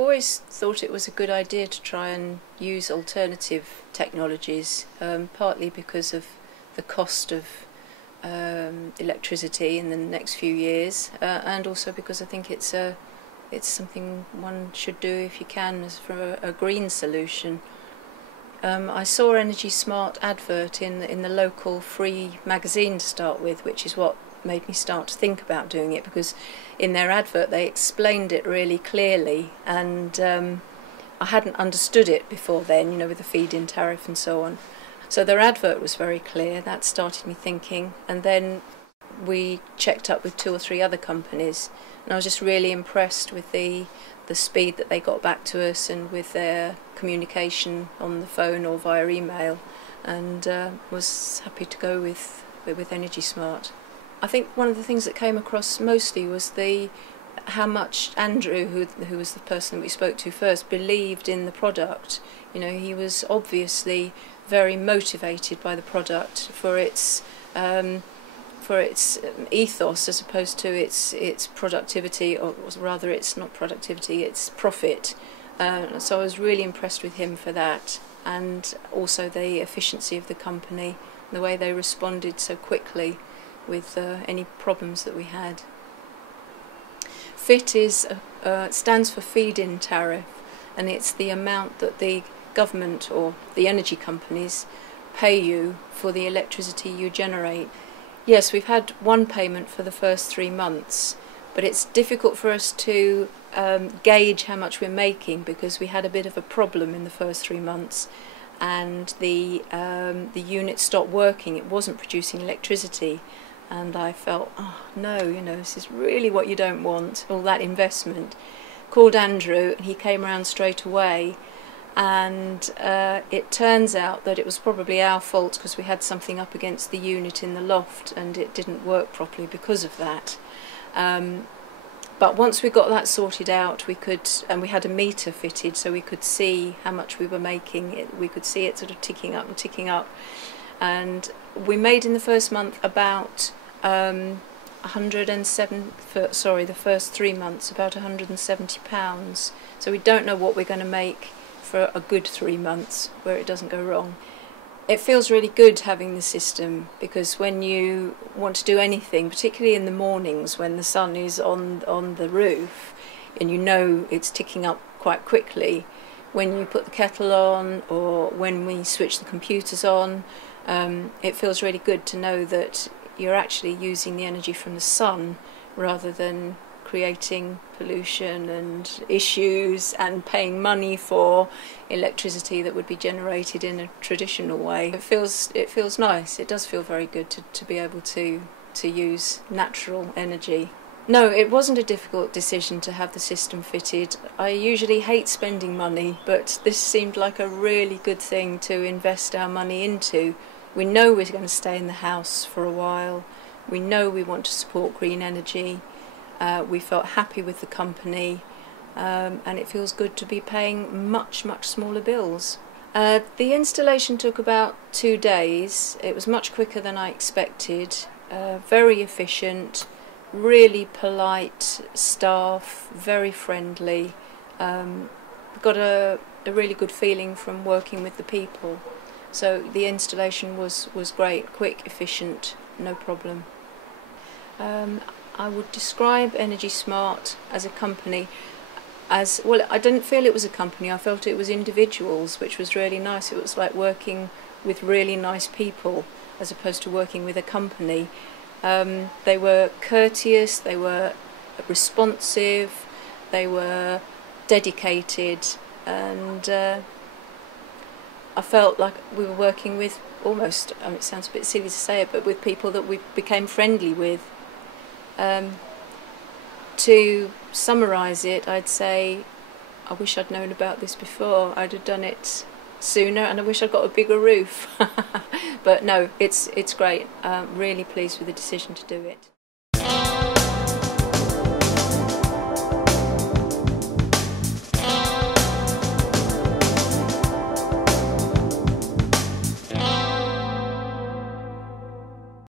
always thought it was a good idea to try and use alternative technologies, partly because of the cost of electricity in the next few years, and also because I think it's something one should do if you can, as for a green solution. I saw Energy Smart advert in the local free magazine to start with, which is what made me start to think about doing it, because in their advert they explained it really clearly, and I hadn't understood it before then, you know, with the feed-in tariff and so on. So their advert was very clear. That started me thinking, and then we checked up with 2 or 3 other companies, and I was just really impressed with the speed that they got back to us and with their communication on the phone or via email, and was happy to go with Energy Smart. I think one of the things that came across mostly was how much Andrew, who was the person that we spoke to first, believed in the product. You know, he was obviously very motivated by the product for its ethos, as opposed to its productivity, or rather it's not productivity, it's profit. So I was really impressed with him for that, and also the efficiency of the company, the way they responded so quickly with any problems that we had. FIT stands for feed-in tariff, and it's the amount that the government or the energy companies pay you for the electricity you generate. Yes, we've had one payment for the first 3 months, but it's difficult for us to gauge how much we're making, because we had a bit of a problem in the first 3 months, and the unit stopped working. It wasn't producing electricity, and I felt, oh no, you know, this is really what you don't want, all that investment. Called Andrew, and he came around straight away, and it turns out that it was probably our fault, because we had something up against the unit in the loft and it didn't work properly because of that. But once we got that sorted out, and we had a meter fitted, so we could see how much we were making. We could see it sort of ticking up and ticking up, and we made in the first month about 107. The first 3 months about £170. So we don't know what we're going to make for a good 3 months where it doesn't go wrong. It feels really good having the system, because when you want to do anything, particularly in the mornings when the sun is on the roof and you know it's ticking up quite quickly, when you put the kettle on or when we switch the computers on, it feels really good to know that you're actually using the energy from the sun rather than creating pollution and issues and paying money for electricity that would be generated in a traditional way. It feels nice. It does feel very good to be able to use natural energy. No, it wasn't a difficult decision to have the system fitted. I usually hate spending money, but this seemed like a really good thing to invest our money into. We know we're going to stay in the house for a while. We know we want to support green energy. We felt happy with the company, and it feels good to be paying much smaller bills. The installation took about 2 days. It was much quicker than I expected. Very efficient, really polite staff, very friendly. Got a really good feeling from working with the people. So the installation was great, quick, efficient, no problem. I would describe Energy Smart as a company as, well, I didn't feel it was a company, I felt it was individuals, which was really nice. It was like working with really nice people as opposed to working with a company. They were courteous, they were responsive, they were dedicated, and I felt like we were working with almost, it sounds a bit silly to say it, but with people that we became friendly with. To summarise it, I'd say I wish I'd known about this before. I'd have done it sooner, and I wish I'd got a bigger roof. But no, it's great. Really pleased with the decision to do it.